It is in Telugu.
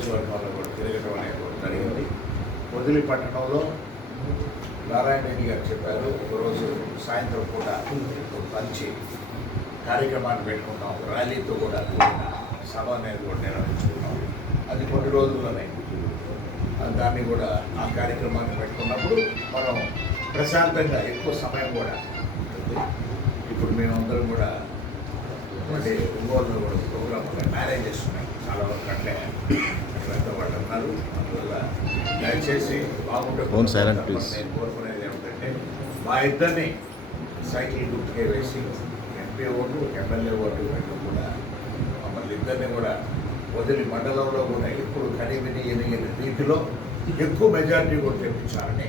నియోజకవర్గంలో కూడా తెలియటం అనేది జరిగింది వదిలి పట్టణంలో నారాయణ రెడ్డి గారు చెప్పారు ఒకరోజు సాయంత్రం పూట మంచి కార్యక్రమాన్ని పెట్టుకున్నాం ర్యాలీతో కూడా సభ అనేది కూడా నిర్వహించుకున్నాం అది కొన్ని రోజుల్లోనే. దాన్ని కూడా ఆ కార్యక్రమాన్ని పెట్టుకున్నప్పుడు మనం ప్రశాంతంగా ఎక్కువ సమయం కూడా ఇప్పుడు మేమందరం కూడా అంటే ఒంగోలులో కూడా ప్రోగ్రామ్ మేనేజ్ చేస్తున్నాయి చాలా వరకు అంటే దయచేసి బాగుంటే Phone silent, please. నేను కోరుకునేది ఏమిటంటే మా ఇద్దరిని సైకిల్ గుర్తుకే వేసి ఎంపీ ఓటు ఎమ్మెల్యే ఓటు రెండు కూడా మమ్మల్ని ఇద్దరిని కూడా వదిలి మండలంలో కూడా ఎప్పుడు కనివిని ఎనిగిన రీతిలో ఎక్కువ మెజారిటీ కూడా తెప్పించాలని